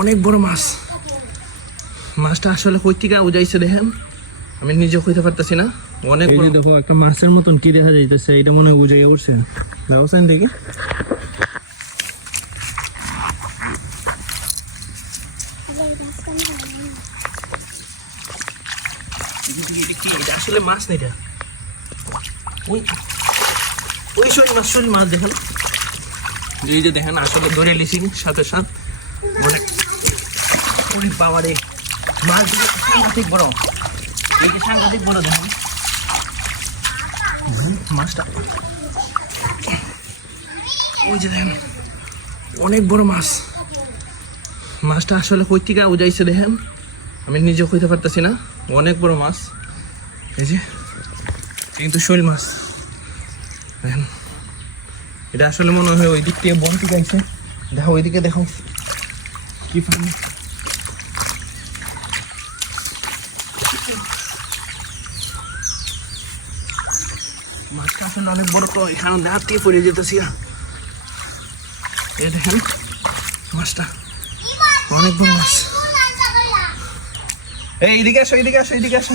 অনেক বড় মাছ। মাছটা আসলে কই থেকে উজাইছে দেখেন, আমি নিজে কইতে পারতেছি না। অনেক বড়। দেখো একটা মাছের মতন কি দেখা যাইতেছে, এটা মনে হয় উজাই উঠছে। দেখছেন দেখি, এটা আসলে মাছ না, এটা ওই শৈল মাছ। শৈল মাছ দেখেন, এই যে দেখেন আসলে ধরে লিছি সাথে সাথ। অনেক বাবারে মাছ সাংঘাতিক বড়, এই যে সাংঘাতিক বড় দেখেন মাছটা। ওই যে দেখেন অনেক বড় মাছ। মাছটা আসলে কই থেকে উজাইছে দেখেন, আমি নিজে কইতে পারতেছি না। অনেক বড় মাছ, এই যে কিন্তু শৈল মাছ দেখেন। এটা আসলে মনে হয় ওই দিক থেকে বন থেকে আইছে। দেখো ওইদিকে, দেখো কি পানি। মাছটা আসলে অনেক বড়, তো এখানে না দিয়ে পড়ে যেতেছি। এই দেখেন মাছটা অনেক বড় মাছ। এইদিকে আসো, এইদিকে আসো, এইদিকে আসো।